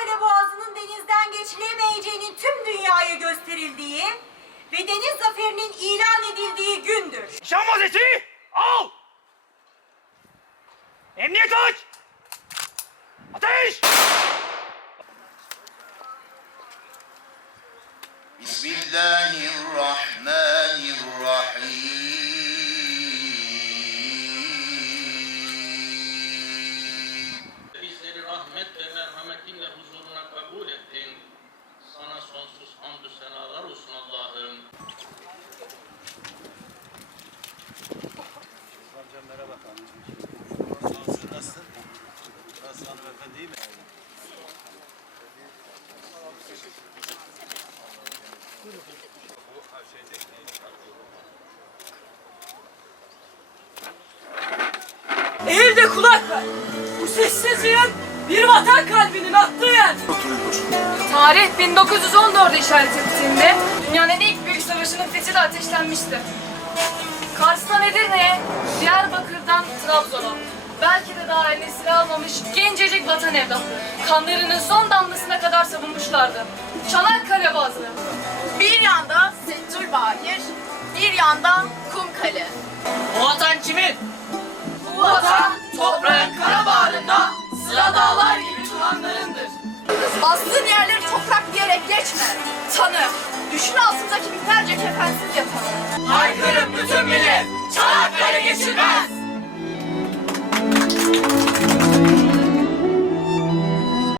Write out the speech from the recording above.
Çanakkale Boğazı'nın denizden geçilemeyeceğinin tüm dünyaya gösterildiği ve deniz zaferinin ilan edildiği gündür. Şambazeti al! Emniyet aç! Ateş! Bismillahirrahmanirrahim. Eğil de kulak ver. Bu sessizliğin bir vatan kalbinin attığı yer. Tarih 1914'e işaret ettiğinde dünyanın ilk büyük savaşının fethi de ateşlenmişti. Kars'tan Edirne'ye, Diyarbakır'dan Trabzon'a, belki de daha eline silah almamış gencecik vatan evlatları. Kanlarının son damlasına kadar savunmuşlardı. Çanakkale Boğazı'nı. Bir yanda Settülbahir, bir yanda Kumkale. Bu vatan kimin? Bu vatan toprağın kara bağrında sıra dağlar gibi turanlarındır. Bastığın yerleri toprak diyerek geçme. Tanı, düşün altındaki binlerce kefensiz yatanı. Haykırın geçirmez.